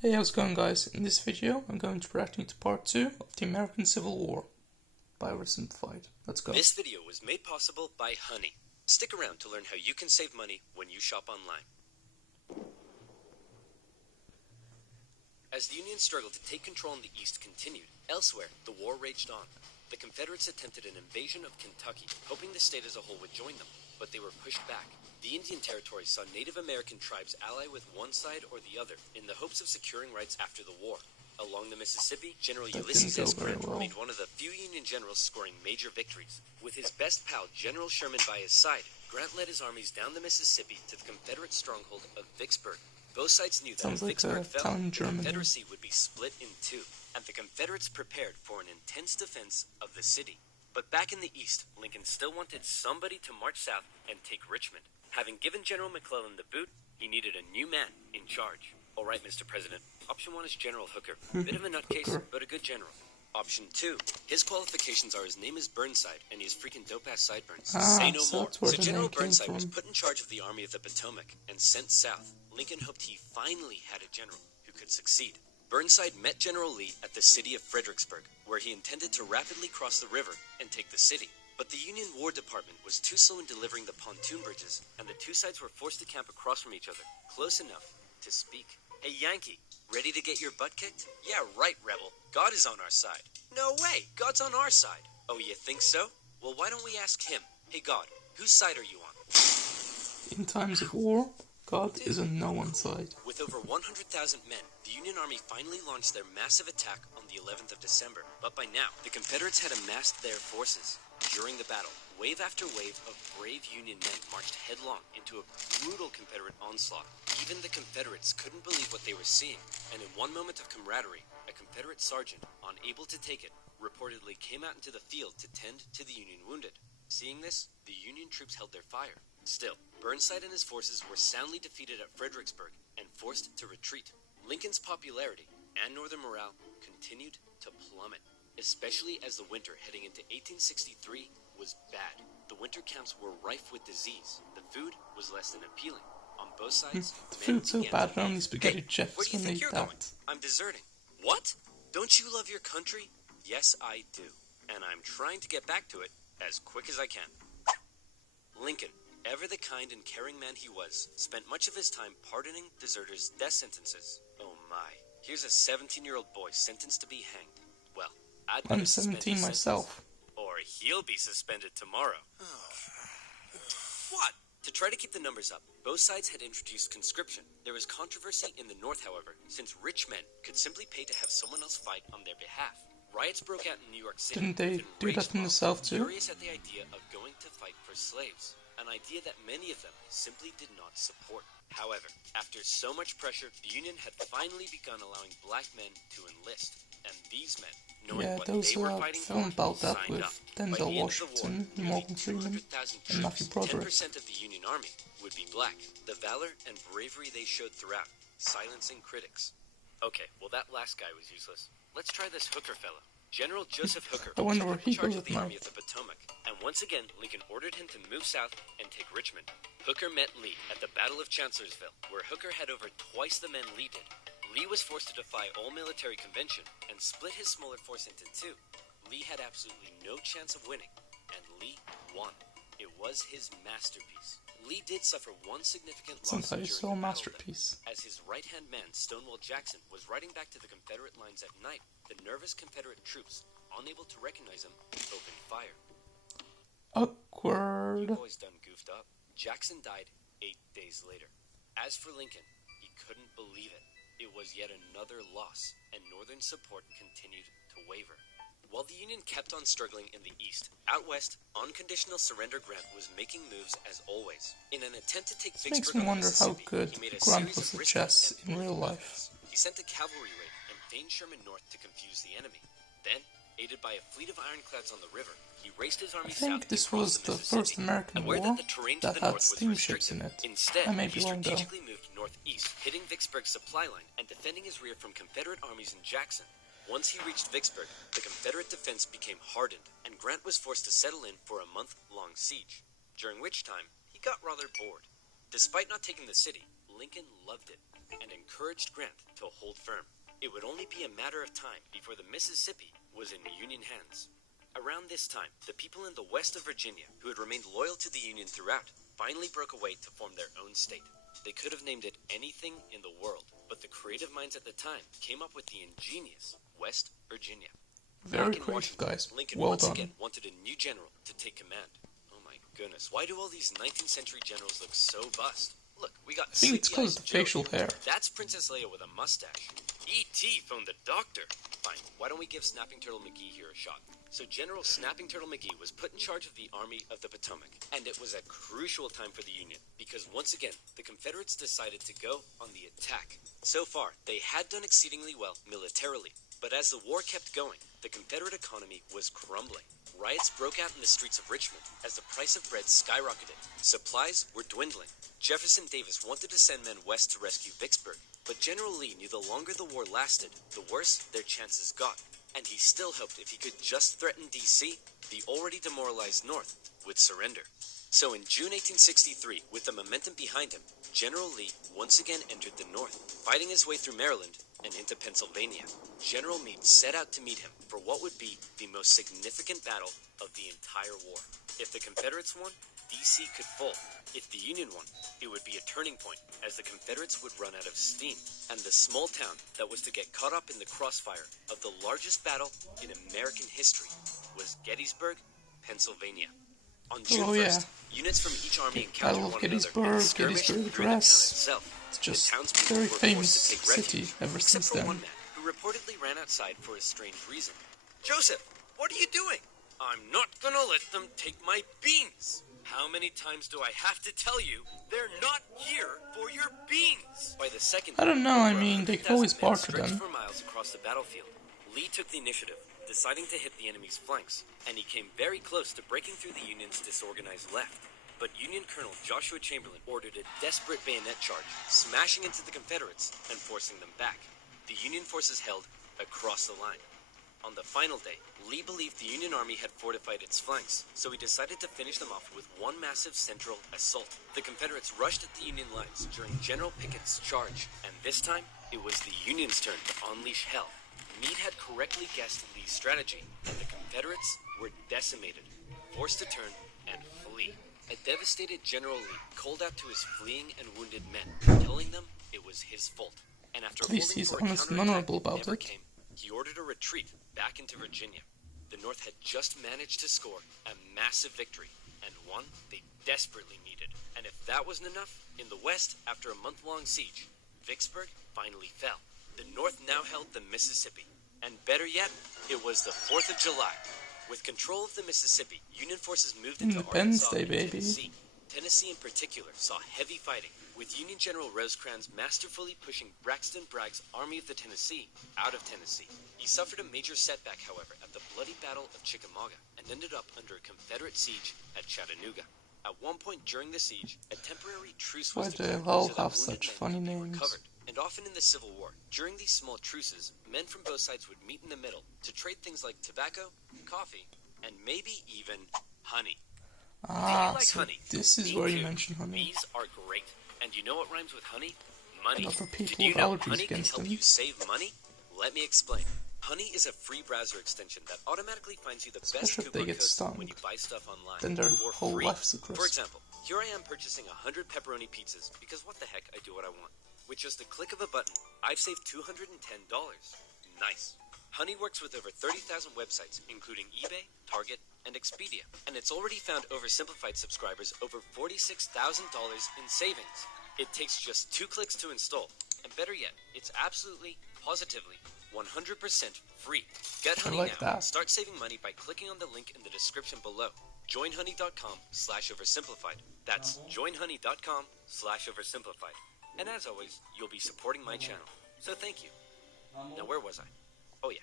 Hey, how's it going, guys? In this video, I'm going to be reacting to part 2 of the American Civil War by Oversimplified. Let's go. This video was made possible by Honey. Stick around to learn how you can save money when you shop online. As the Union struggle to take control in the East continued, elsewhere, the war raged on. The Confederates attempted an invasion of Kentucky, hoping the state as a whole would join them, but they were pushed back. The Indian Territory saw Native American tribes ally with one side or the other in the hopes of securing rights after the war. Along the Mississippi, General Ulysses S. Grant remained one of the few Union generals scoring major victories. With his best pal, General Sherman, by his side, Grant led his armies down the Mississippi to the Confederate stronghold of Vicksburg. Both sides knew that if Vicksburg fell, the Confederacy would be split in two, and the Confederates prepared for an intense defense of the city. But back in the East, Lincoln still wanted somebody to march south and take Richmond. Having given General McClellan the boot, he needed a new man in charge. All right, Mr. President. Option 1 is General Hooker. Bit of a nutcase, but a good general. Option 2, his qualifications are his name is Burnside, and he has freaking dope-ass sideburns. Say no more. So General Burnside was put in charge of the Army of the Potomac and sent south. Lincoln hoped he finally had a general who could succeed. Burnside met General Lee at the city of Fredericksburg, where he intended to rapidly cross the river and take the city. But the Union War Department was too slow in delivering the pontoon bridges, and the two sides were forced to camp across from each other, close enough to speak. Hey, Yankee, ready to get your butt kicked? Yeah, right, Rebel. God is on our side. No way, God's on our side. Oh, you think so? Well, why don't we ask him? Hey, God, whose side are you on? In times of war, God is on no one's side. With over 100,000 men, the Union Army finally launched their massive attack on the 11th of December. But by now, the Confederates had amassed their forces. During the battle, wave after wave of brave Union men marched headlong into a brutal Confederate onslaught. Even the Confederates couldn't believe what they were seeing, and in one moment of camaraderie, a Confederate sergeant, unable to take it, reportedly came out into the field to tend to the Union wounded. Seeing this, the Union troops held their fire. Still, Burnside and his forces were soundly defeated at Fredericksburg and forced to retreat. Lincoln's popularity and Northern morale continued to plummet, especially as the winter heading into 1863 was bad. The winter camps were rife with disease. The food was less than appealing. On both sides, the food's so bad, only spaghetti chefs where do you can think eat you're that. going? I'm deserting. What? Don't you love your country? Yes, I do. And I'm trying to get back to it as quick as I can. Lincoln, ever the kind and caring man he was, spent much of his time pardoning deserters' death sentences. Oh my. Here's a 17-year-old boy sentenced to be hanged. Well, I'm 17 myself. Or he'll be suspended tomorrow. What? To try to keep the numbers up, both sides had introduced conscription. There was controversy in the North, however, since rich men could simply pay to have someone else fight on their behalf. Riots broke out in New York City. Didn't they do that in the South too? Furious at the idea of going to fight for slaves, an idea that many of them simply did not support. However, after so much pressure, the Union had finally begun allowing black men to enlist. And these men, knowing what they were fighting for, about that signed with up. Denzel Washington, Morgan Freeman, and Matthew Broderick. 10% of the Union Army would be black. The valor and bravery they showed throughout, silencing critics. Okay, well that last guy was useless. Let's try this Hooker fellow. General Joseph Hooker I wonder was where in he charge goes of the now. Army of the Potomac, and once again Lincoln ordered him to move south and take Richmond. Hooker met Lee at the Battle of Chancellorsville, where Hooker had over twice the men Lee did. Lee was forced to defy all military convention and split his smaller force into two. Lee had absolutely no chance of winning, and Lee won. It was his masterpiece. Lee did suffer one significant loss during the battle, as his right-hand man, Stonewall Jackson, was riding back to the Confederate lines at night. The nervous Confederate troops, unable to recognize him, opened fire. Awkward. You boys done goofed up. Jackson died 8 days later. As for Lincoln, he couldn't believe it. It was yet another loss, and Northern support continued to waver. While the Union kept on struggling in the East, out west, unconditional surrender Grant was making moves as always. In an attempt to take Makes Vicksburg me on wonder how Mississippi, good he made a Grant series was of at risky chess and in real brutal life. efforts. He sent a cavalry raid and feigned Sherman north to confuse the enemy. Then, aided by a fleet of ironclads on the river, he raced his army I south think this across was the the first Mississippi. American Aware war that the terrain to that the had north was steamships in restricted, it. instead, I may he be wrong though. strategically moved northeast, hitting Vicksburg's supply line and defending his rear from Confederate armies in Jackson. Once he reached Vicksburg, the Confederate defense became hardened, and Grant was forced to settle in for a month-long siege, during which time he got rather bored. Despite not taking the city, Lincoln loved it. and encouraged Grant to hold firm. It would only be a matter of time before the Mississippi was in Union hands. Around this time, the people in the west of Virginia, who had remained loyal to the Union throughout, finally broke away to form their own state. They could have named it anything in the world, but the creative minds at the time came up with the ingenious West Virginia. Very Back in creative, Washington, guys. Lincoln Well once done. again wanted a new general to take command. Oh my goodness, why do all these 19th century generals look so bust? Look, we got I think it's because of the facial hair. That's Princess Leia with a mustache. E.T. phoned the doctor. Fine, why don't we give Snapping Turtle McGee here a shot? So General Snapping Turtle McGee was put in charge of the Army of the Potomac, and it was a crucial time for the Union, because once again, the Confederates decided to go on the attack. So far, they had done exceedingly well militarily, but as the war kept going, the Confederate economy was crumbling. Riots broke out in the streets of Richmond as the price of bread skyrocketed. Supplies were dwindling. Jefferson Davis wanted to send men west to rescue Vicksburg, but General Lee knew the longer the war lasted, the worse their chances got. And he still hoped if he could just threaten D.C., the already demoralized North would surrender. So in June 1863, with the momentum behind him, General Lee once again entered the North, fighting his way through Maryland and into Pennsylvania. General Meade set out to meet him for what would be the most significant battle of the entire war. If the Confederates won, D.C. could fall. If the Union won, it would be a turning point, as the Confederates would run out of steam, and the small town that was to get caught up in the crossfire of the largest battle in American history was Gettysburg, Pennsylvania. On June 1st, units from each army encountered one another and skirmished through the town itself. It's just the a townspeople very were famous forced to take refuge, city ever except since for then. one man who reportedly ran outside for a strange reason. Joseph, what are you doing? I'm not gonna let them take my beans. How many times do I have to tell you they're not here for your beans? By the second, I don't know, I mean, they could always barter stretched them. for miles across the battlefield. Lee took the initiative, deciding to hit the enemy's flanks, and he came very close to breaking through the Union's disorganized left. But Union Colonel Joshua Chamberlain ordered a desperate bayonet charge, smashing into the Confederates and forcing them back. The Union forces held across the line. On the final day, Lee believed the Union Army had fortified its flanks, so he decided to finish them off with one massive central assault. The Confederates rushed at the Union lines during General Pickett's charge, and this time, it was the Union's turn to unleash hell. Meade had correctly guessed Lee's strategy, and the Confederates were decimated, forced to turn and flee. A devastated General Lee called out to his fleeing and wounded men, telling them it was his fault. And after At least holding he's for a honest and counterattack honorable that about never it. came, he ordered a retreat back into Virginia. The North had just managed to score a massive victory, and one they desperately needed. And if that wasn't enough, in the West, after a month-long siege, Vicksburg finally fell. The North now held the Mississippi. And better yet, it was the 4th of July. With control of the Mississippi, Union forces moved into Independence Arkansas Day, and baby. Tennessee. Tennessee in particular saw heavy fighting, with Union General Rosecrans masterfully pushing Braxton Bragg's Army of the Tennessee out of Tennessee. He suffered a major setback, however, at the bloody Battle of Chickamauga, and ended up under a Confederate siege at Chattanooga. At one point during the siege, a temporary truce was Why do declared they all so that have wounded such men funny could be names? recovered. And often in the Civil War, during these small truces, men from both sides would meet in the middle to trade things like tobacco, coffee, and maybe even honey. Ah, like so honey? this is Me where you too. mention honey. Bees are great. And you know what rhymes with honey? Money. And other people Did you with know allergies honey can against help them. you save money? Let me explain. Honey is a free browser extension that automatically finds you the best Especially if they coupon get codes stung. when you buy stuff online. Then their for whole free. life's a crisp. For example, here I am purchasing 100 pepperoni pizzas because what the heck, I do what I want. With just a click of a button, I've saved $210. Nice. Honey works with over 30,000 websites, including eBay, Target, and Expedia. And it's already found oversimplified subscribers over $46,000 in savings. It takes just 2 clicks to install. And better yet, it's absolutely, positively, 100% free. Get Honey like now. that. Start saving money by clicking on the link in the description below. Joinhoney.com/oversimplified. That's joinhoney.com/oversimplified. And as always, you'll be supporting my channel. So thank you. Now where was I? Oh yeah,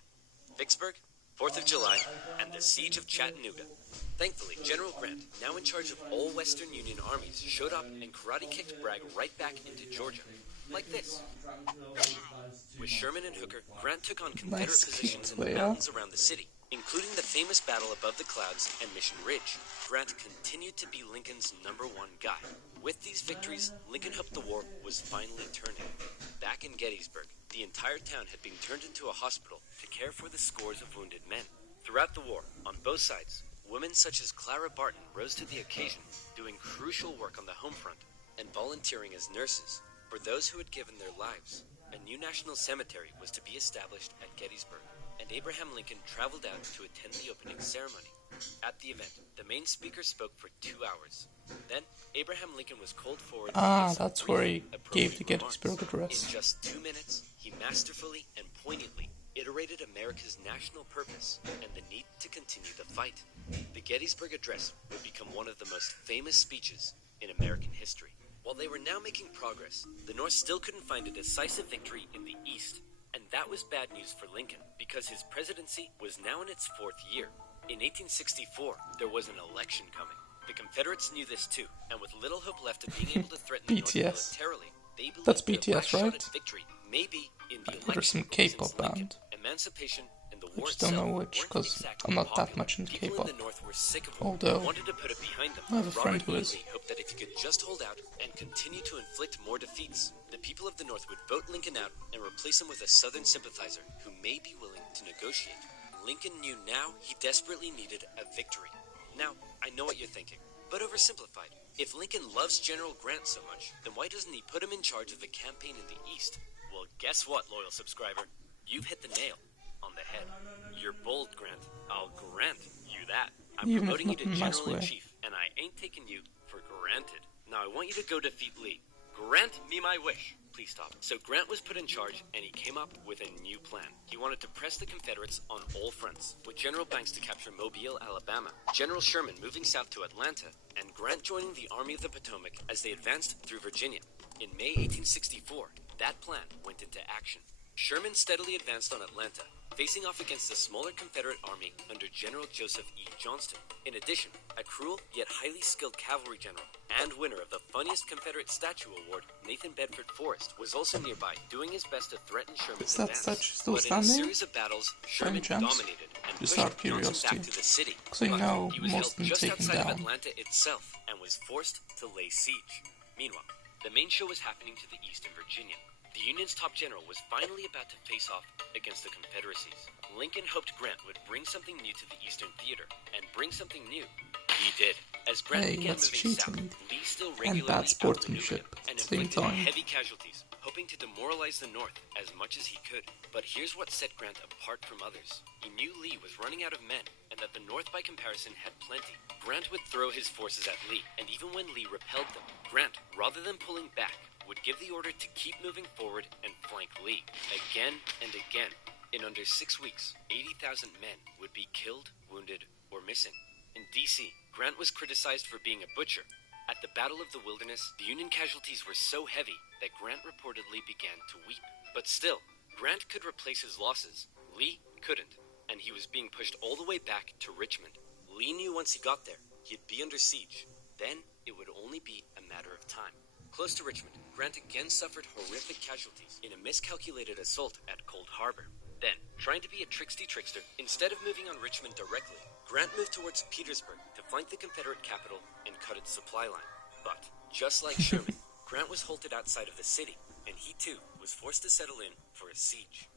Vicksburg, 4th of July, and the Siege of Chattanooga. Thankfully, General Grant, now in charge of all Western Union armies, showed up and karate-kicked Bragg right back into Georgia. Like this. With Sherman and Hooker, Grant took on Confederate Nice positions in kick, the yeah. mountains around the city, including the famous battle above the clouds and Mission Ridge. Grant continued to be Lincoln's #1 guy. With these victories, Lincoln hoped the war was finally turning. Back in Gettysburg, the entire town had been turned into a hospital to care for the scores of wounded men. Throughout the war, on both sides, women such as Clara Barton rose to the occasion, doing crucial work on the home front and volunteering as nurses for those who had given their lives. A new national cemetery was to be established at Gettysburg, and Abraham Lincoln traveled out to attend the opening ceremony. At the event, the main speaker spoke for 2 hours. Then, Abraham Lincoln was called forward to give some That's where he brief, gave the appropriate Gettysburg remarks. Address. In just 2 minutes, he masterfully and poignantly iterated America's national purpose and the need to continue the fight. The Gettysburg Address would become one of the most famous speeches in American history. While they were now making progress, the North still couldn't find a decisive victory in the East. And that was bad news for Lincoln, because his presidency was now in its 4th year. In 1864, there was an election coming. The Confederates knew this too, and with little hope left of being able to threaten the North BTS. militarily, they believed That's their BTS, last shot right? at victory may be in the There's election. some K-pop Since Lincoln, band. emancipation and the I war just don't know itself which, weren't because exactly I'm not that popular. much into People K-pop. in the North were sick of it Although, and wanted to put it behind them. I have a friend Robert who is. E. Lee hoped that if he could just hold out and continue to inflict more defeats, the people of the North would vote Lincoln out and replace him with a Southern sympathizer who may be willing to negotiate. Lincoln knew now he desperately needed a victory. Now, I know what you're thinking, but oversimplified. If Lincoln loves General Grant so much, then why doesn't he put him in charge of the campaign in the East? Well, guess what, loyal subscriber? You've hit the nail on the head. You're bold, Grant. I'll grant you that. I'm Even if promoting you not to in a nice General-in-Chief, and I ain't taking you for granted. Now I want you to go defeat Lee. Grant me my wish. Please stop. So Grant was put in charge, and he came up with a new plan. He wanted to press the Confederates on all fronts, with General Banks to capture Mobile, Alabama, General Sherman moving south to Atlanta, and Grant joining the Army of the Potomac as they advanced through Virginia. In May 1864, that plan went into action. Sherman steadily advanced on Atlanta, facing off against the smaller Confederate army under General Joseph E. Johnston. In addition, a cruel yet highly skilled cavalry general and winner of the funniest Confederate statue award, Nathan Bedford Forrest, was also nearby, doing his best to threaten Sherman's Is that advance. statue still But in a standing? series of battles, Sherman chance? dominated and Just pushed out of Johnson curiosity. back to the city. 'Cause I But know he was most held of them just taken outside down. of Atlanta itself and was forced to lay siege. Meanwhile, the main show was happening to the east in Virginia. The Union's top general was finally about to face off against the Confederacies. Lincoln hoped Grant would bring something new to the Eastern Theater, and bring something new he did. As Grant Hey, began that's moving cheating. south, Lee still And regularly bad sportsmanship outmaneuvered him and at the same inflicted time. heavy casualties, hoping to demoralize the North as much as he could. But here's what set Grant apart from others. He knew Lee was running out of men, and that the North by comparison had plenty. Grant would throw his forces at Lee, and even when Lee repelled them, Grant, rather than pulling back, would give the order to keep moving forward and flank Lee, again and again. In under 6 weeks, 80,000 men would be killed, wounded, or missing. In D.C., Grant was criticized for being a butcher. At the Battle of the Wilderness, the Union casualties were so heavy that Grant reportedly began to weep. But still, Grant could replace his losses. Lee couldn't, and he was being pushed all the way back to Richmond. Lee knew once he got there, he'd be under siege. Then, it would only be a matter of time. Close to Richmond, Grant again suffered horrific casualties in a miscalculated assault at Cold Harbor. Then, trying to be a trickster, instead of moving on Richmond directly, Grant moved towards Petersburg to flank the Confederate capital and cut its supply line. But, just like Sherman, Grant was halted outside of the city, and he too was forced to settle in for a siege.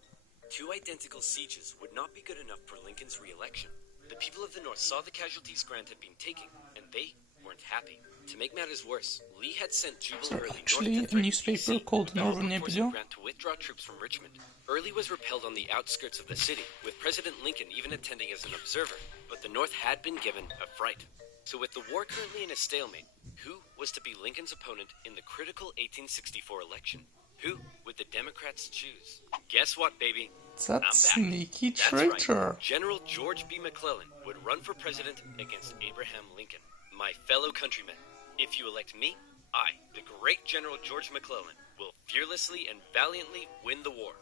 2 identical sieges would not be good enough for Lincoln's re-election. The people of the North saw the casualties Grant had been taking, and they weren't happy. To make matters worse, Lee had sent Jubal There's Early actually north to a threaten newspaper DC, called all Northern but forcing Nepal. Grant to withdraw troops from Richmond. Early was repelled on the outskirts of the city, with President Lincoln even attending as an observer, but the North had been given a fright. So with the war currently in a stalemate, who was to be Lincoln's opponent in the critical 1864 election? Who would the Democrats choose? Guess what, baby? That I'm back. sneaky That's traitor. right. General George B. McClellan would run for president against Abraham Lincoln. My fellow countrymen, if you elect me, I, the great General George McClellan, will fearlessly and valiantly win the war.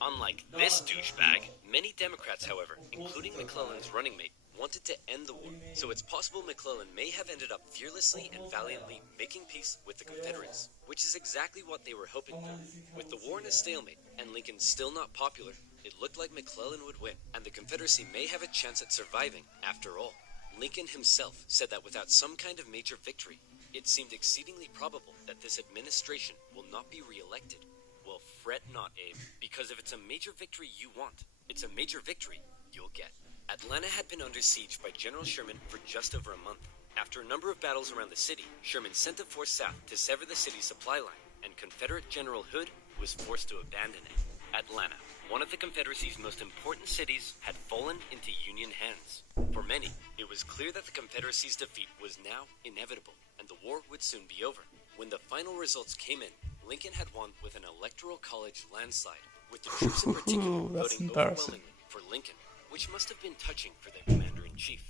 Unlike this douchebag, many Democrats, however, including McClellan's running mate, wanted to end the war, so it's possible McClellan may have ended up fearlessly and valiantly making peace with the Confederates, which is exactly what they were hoping for. With the war in a stalemate, and Lincoln still not popular, it looked like McClellan would win, and the Confederacy may have a chance at surviving after all. Lincoln himself said that without some kind of major victory, It seemed exceedingly probable that this administration will not be re-elected. Well, fret not, Abe, because if it's a major victory you want, it's a major victory you'll get. Atlanta had been under siege by General Sherman for just over a month. After a number of battles around the city, Sherman sent a force south to sever the city's supply line, and Confederate General Hood was forced to abandon it. Atlanta, one of the Confederacy's most important cities, had fallen into Union hands. For many, it was clear that the Confederacy's defeat was now inevitable, and the war would soon be over. When the final results came in, Lincoln had won with an electoral college landslide, with the troops in particular voting overwhelmingly for Lincoln, which must have been touching for their commander-in-chief.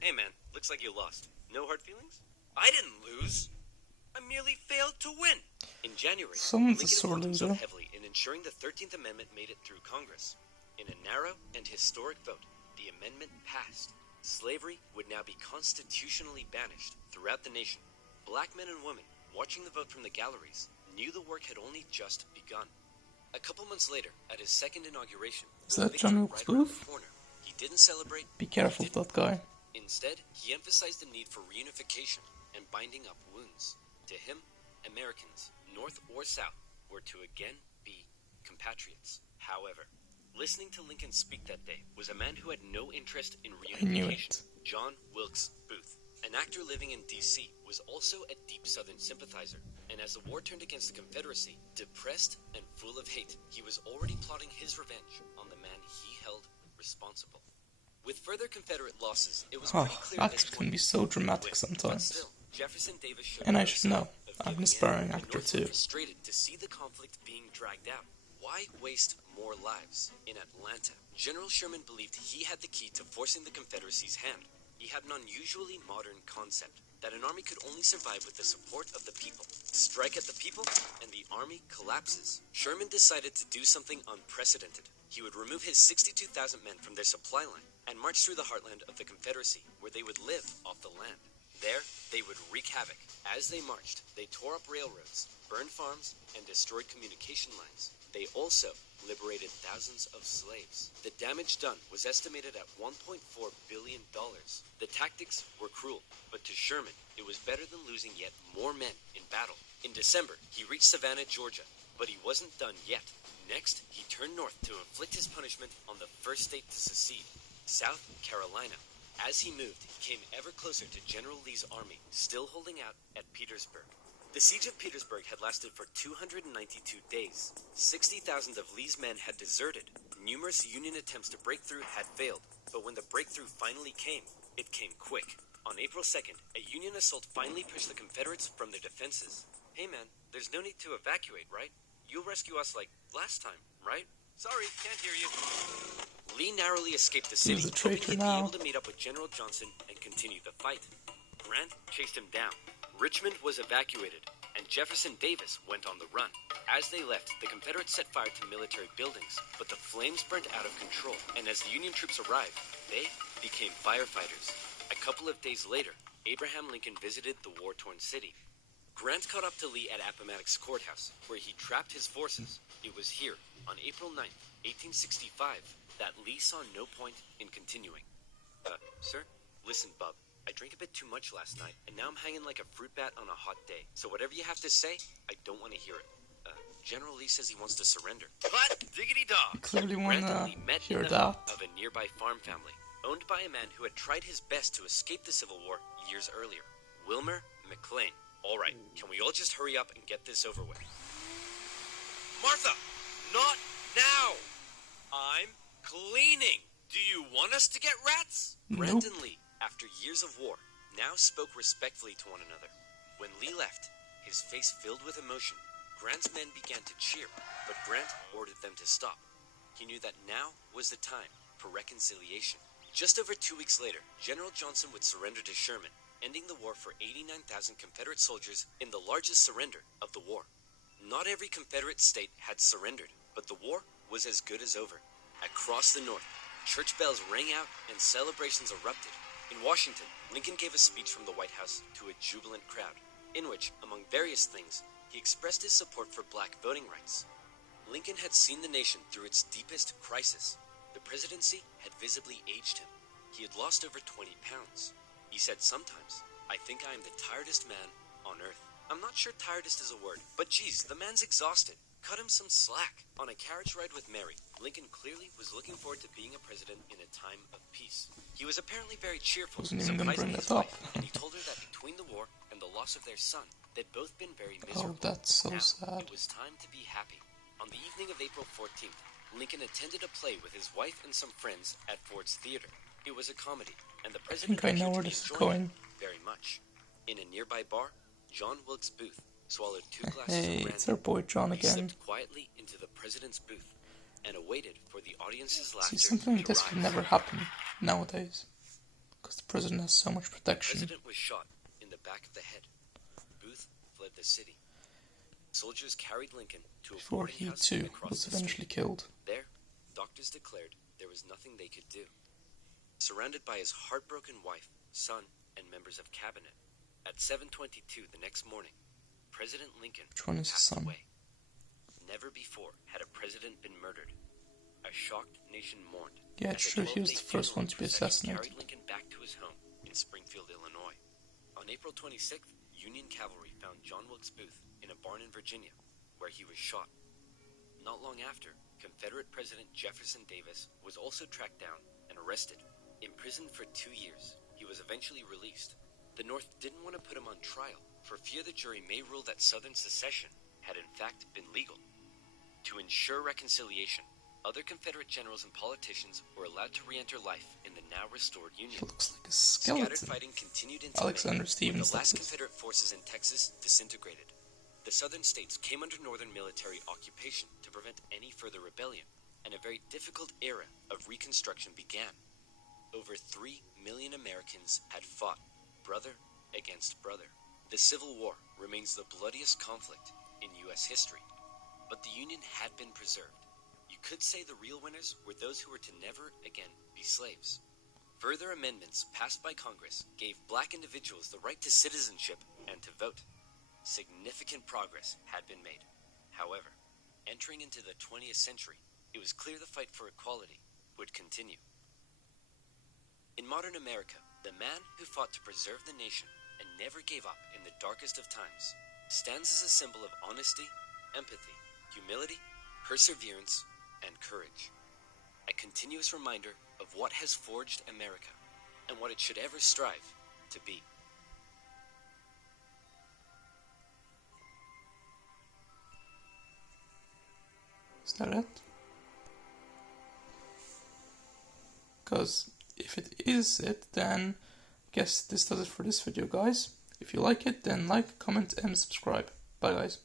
Hey man, looks like you lost. No hard feelings? I didn't lose. I merely failed to win. In January, Lincoln involved himself heavily in ensuring the 13th Amendment made it through Congress. In a narrow and historic vote, the amendment passed. Slavery would now be constitutionally banished throughout the nation. Black men and women, watching the vote from the galleries, knew the work had only just begun. A couple months later, at his second inauguration, is that John Wilkes Booth? He didn't celebrate. Be careful of that guy. Instead, he emphasized the need for reunification and binding up wounds. To him, Americans, North or South, were to again be compatriots. However, listening to Lincoln speak that day was a man who had no interest in reunification. John Wilkes Booth, an actor living in D.C., was also a deep Southern sympathizer, and as the war turned against the Confederacy, depressed and full of hate, he was already plotting his revenge on the man he held responsible. With further Confederate losses, it was pretty clear actors can be so dramatic sometimes. Still, Jefferson Davis showed and I should know, I'm an aspiring actor too. Frustrated to see the conflict being dragged out. Why waste more lives? In Atlanta, General Sherman believed he had the key to forcing the Confederacy's hand. He had an unusually modern concept, that an army could only survive with the support of the people. Strike at the people, and the army collapses. Sherman decided to do something unprecedented. He would remove his 62,000 men from their supply line and march through the heartland of the Confederacy, where they would live off the land. There, they would wreak havoc. As they marched, they tore up railroads, burned farms, and destroyed communication lines. They also liberated thousands of slaves. The damage done was estimated at $1.4 billion. The tactics were cruel, but to Sherman, it was better than losing yet more men in battle. In December, he reached Savannah, Georgia, but he wasn't done yet. Next, he turned north to inflict his punishment on the first state to secede, South Carolina. As he moved, he came ever closer to General Lee's army, still holding out at Petersburg. The siege of Petersburg had lasted for 292 days. 60,000 of Lee's men had deserted. Numerous Union attempts to break through had failed, but when the breakthrough finally came, it came quick. On April 2nd, a Union assault finally pushed the Confederates from their defenses. Hey man, there's no need to evacuate, right? You'll rescue us like last time, right? Sorry, can't hear you. Lee narrowly escaped the city, hoping he'd be able to meet up with General Johnson and continue the fight. Grant chased him down. Richmond was evacuated, and Jefferson Davis went on the run. As they left, the Confederates set fire to military buildings, but the flames burned out of control, and as the Union troops arrived, they became firefighters. A couple of days later, Abraham Lincoln visited the war-torn city. Grant caught up to Lee at Appomattox Courthouse, where he trapped his forces. It was here, on April 9th, 1865, that Lee saw no point in continuing. Sir? Listen, bub. I drank a bit too much last night, and now I'm hanging like a fruit bat on a hot day. So whatever you have to say, I don't want to hear it. General Lee says he wants to surrender. Hot diggity dog! Clearly wanna hear that. Of a nearby farm family, owned by a man who had tried his best to escape the Civil War years earlier. Wilmer McLean. All right, can we all just hurry up and get this over with? Martha! Not now! I'm cleaning! Do you want us to get rats? Nope. Grant and Lee, after years of war, now spoke respectfully to one another. When Lee left, his face filled with emotion, Grant's men began to cheer, but Grant ordered them to stop. He knew that now was the time for reconciliation. Just over 2 weeks later, General Johnson would surrender to Sherman, ending the war for 89,000 Confederate soldiers in the largest surrender of the war. Not every Confederate state had surrendered, but the war was as good as over. Across the North, church bells rang out and celebrations erupted. In Washington, Lincoln gave a speech from the White House to a jubilant crowd, in which, among various things, he expressed his support for black voting rights. Lincoln had seen the nation through its deepest crisis. The presidency had visibly aged him. He had lost over 20 pounds. He said, "Sometimes, I think I am the tiredest man on Earth. I'm not sure tiredest is a word, but geez, the man's exhausted. Cut him some slack. On a carriage ride with Mary, Lincoln clearly was looking forward to being a president in a time of peace. He was apparently very cheerful, Wasn't even gonna bring surprising his that up. wife, and he told her that between the war and the loss of their son, they'd both been very miserable. Oh, that's so Now, sad. it was time to be happy. On the evening of April 14th, Lincoln attended a play with his wife and some friends at Ford's Theater. It was a comedy, and the president I know appeared where to be this is enjoying going. it very much. In a nearby bar, John Wilkes Booth swallowed 2 glasses Hey, of it's brandy. our boy John He again. slipped quietly into the president's booth and awaited for the audience's laughter See, something like to this could rise. never happen nowadays. Because the president has so much The protection. president was shot in the back of the head. Booth fled the city. Soldiers carried Lincoln to a Before boarding he house too across was the eventually street. killed. There, doctors declared there was nothing they could do. Surrounded by his heartbroken wife, son, and members of cabinet, at 7:22 the next morning, President Lincoln Which one is his passed son? away. Never before had a president been murdered. A shocked nation mourned. Yeah, as it's a true, he was 12-day the first one to be funeral procession assassinated. carried Lincoln back to his home in Springfield, Illinois. On April 26th, Union cavalry found John Wilkes Booth in a barn in Virginia, where he was shot. Not long after, Confederate President Jefferson Davis was also tracked down and arrested. Imprisoned for 2 years, he was eventually released. The North didn't want to put him on trial, for fear the jury may rule that Southern secession had in fact been legal. To ensure reconciliation, other Confederate generals and politicians were allowed to re-enter life in the now restored Union. He looks like a Scattered skeleton. fighting continued into Alexander May, Stevens, when the last that is. Confederate forces in Texas disintegrated. The southern states came under northern military occupation to prevent any further rebellion, and a very difficult era of Reconstruction began. Over 3 million Americans had fought, brother against brother. The Civil War remains the bloodiest conflict in U.S. history, but the Union had been preserved. You could say the real winners were those who were to never again be slaves. Further amendments passed by Congress gave black individuals the right to citizenship and to vote. Significant progress had been made. However, entering into the 20th century, it was clear the fight for equality would continue. In modern America, the man who fought to preserve the nation and never gave up in the darkest of times stands as a symbol of honesty, empathy, humility, perseverance, and courage. A continuous reminder of what has forged America and what it should ever strive to be. Is that it? Because if it is it, then I guess this does it for this video, guys. If you like it, then like, comment, and subscribe. Bye, guys.